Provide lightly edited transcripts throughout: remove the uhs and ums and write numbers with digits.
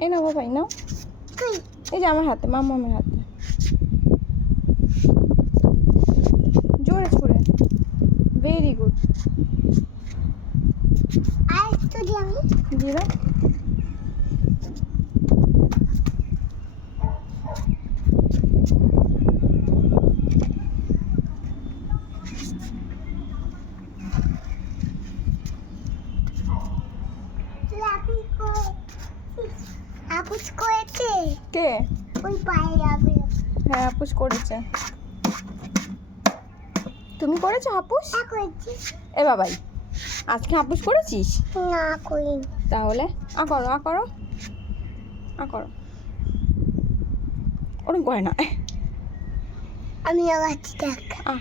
এই নাও বাবা, এই নাও। এই যে আমার হাতে, মাম্মামের হাতে। জোরে ছুড়ে, ভেরি গুড। দিয়ে দাও। আপুস করেছে কে? ওই পায়ে যাবে। হ্যাঁ, আপুস করেছে। তুমি করেছো আপুস? করেছি। এ বাবাই, আজকে আপুস করেছিস? না করিনি। তাহলে আ করো, আ করো, আ করো। ওরকম করে না। আমি আগাচ্ছি, দেখ। আ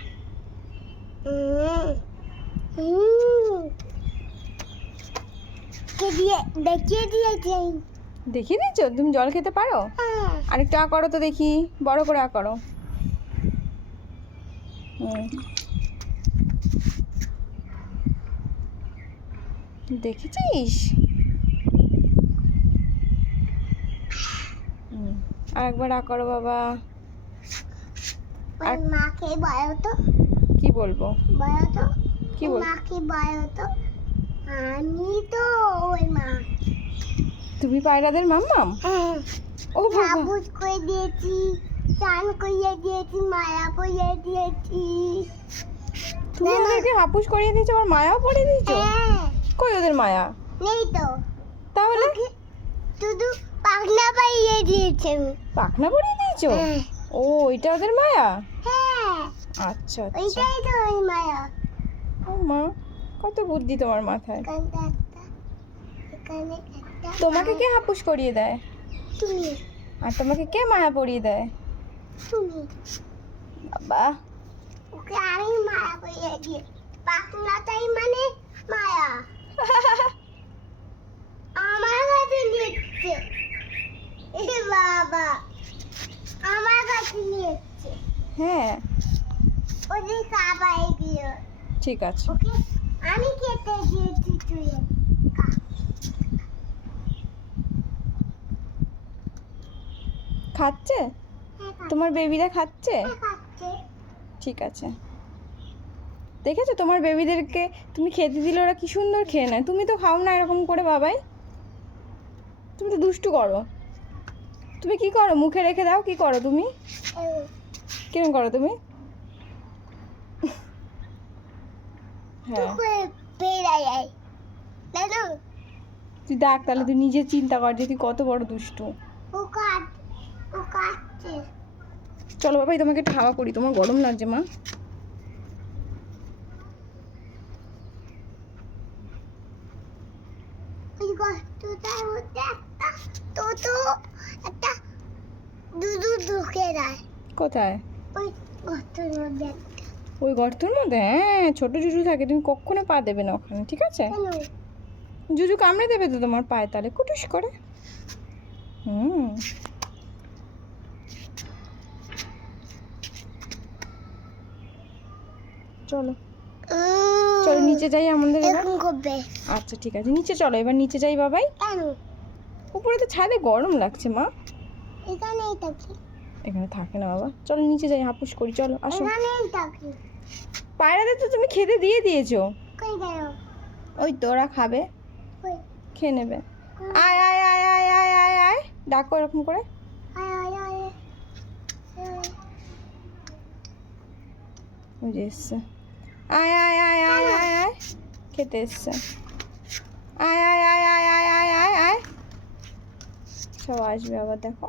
কে দিয়ে দেখিয়ে দিয়েছে। দেখিয়ে দিয়েছো? তুমি জল খেতে পারো? আরেকটু আ করো তো দেখি, বড় করে আ করো। দেখেছিস? আর একবার আ করো বাবা। আর মাকে বলো তো। কি বলবো? বলো তো। কি বলবো? মাকে বলো তো। আমি তো ওই মা। তুমি পায়রাদের মাম্মাম? হ্যাঁ। ও বাবা, সাবুজ করে দিয়েছি, চান করিয়ে দিয়েছি, মায়া পরিয়ে দিয়েছি। তুমি ওদেরকে হাপুস করিয়ে দিয়েছো, আবার মায়াও পরিয়ে দিয়েছো? হ্যাঁ। কই ওদের মায়া? নেই তো। তাহলে শুধু পাখনা পাইয়ে দিয়েছে আমি। পাখনা পরিয়ে দিয়েছো? হ্যাঁ। ও, এটা ওদের মায়া? হ্যাঁ। আচ্ছা আচ্ছা। ওইটাই তো ওই মায়া। ও মা, কত বুদ্ধি তোমার মাথায়। এখানটা একটা, এখানে একটা। তোমাকে কে হাপুস করিয়ে দেয়? তুমি। আর তোমাকে কে মায়া পরিয়ে দেয়? তুমি। বাবা, ওকে আমি মায়া পরিয়ে দিই। পাখনাটাই মানে মায়া। আমার কাছে নিচ্ছে। এ বাবা, আমার কাছে নিচ্ছে। হ্যাঁ ওদের কাবাই দিও। ঠিক আছে। ওকে আমি খেতে দিয়েছি, তুই খা। খাচ্ছে? হ্যাঁ, খা। তোমার বেবিরা খাচ্ছে? হ্যাঁ, খাচ্ছে। ঠিক আছে। দেখেছো তোমার বেবিদেরকে তুমি খেতে দিলে ওরা কি সুন্দর খেয়ে নেয়। তুমি তো খাও না এরকম করে বাবাই। তুমি তো দুষ্টু করো। তুমি কি করো? মুখে রেখে দাও। কি করো তুমি? কিরকম করো তুমি? হ্যাঁ, তুই পেড়া যায় জানো। তুই দেখ তাহলে, তুই নিজে চিন্তা কর যে তুই কত বড় দুষ্টু। ও কাট, ও কাটছে। চলো বাবাই, তোমাকে একটু হাওয়া করি, তোমার গরম লাগছে মা। ওই গর্তটার মধ্যে একটা টোটো, একটা দুধু ঢুকে যায়। কোথায়? ওই গর্তের মধ্যে একটা। ওই গর্তের মধ্যে? হ্যাঁ, ছোট জুজু থাকে, তুমি কখনো পা দেবে না ওখানে, ঠিক আছে? কেন? জুজু কামড়ে দেবে তো তোমার পায়ে, তাহলে কুটুস করে। চলো চলো নিচে যাই আমাদের এবার। এরকম করবে। আচ্ছা ঠিক আছে, নিচে চলো এবার, নিচে যাই বাবাই। কেন? উপরে তো ছাদে গরম লাগছে মা। এখানেই থাকি। এখানে থাকে না বাবা, চলো নিচে যাই, হাপুস করি, চলো আসো। এখানেই থাকি। পায়রাদের তো তুমি খেতে দিয়ে দিয়েছো। কই গেল? ওই তো ওরা খাবে, কই? খেয়ে নেবে। আয় আয় আয় আয় আয় আয় আয়, ডাকো এরকম করে। আয় আয় আয়। ওই যে এসছে। আয় আয় আয় আয় আয় আয়, খেতে এসছে। আয় আয় আয় আয় আয় আয় আয় আয়, সব আসবে আবার, দেখো।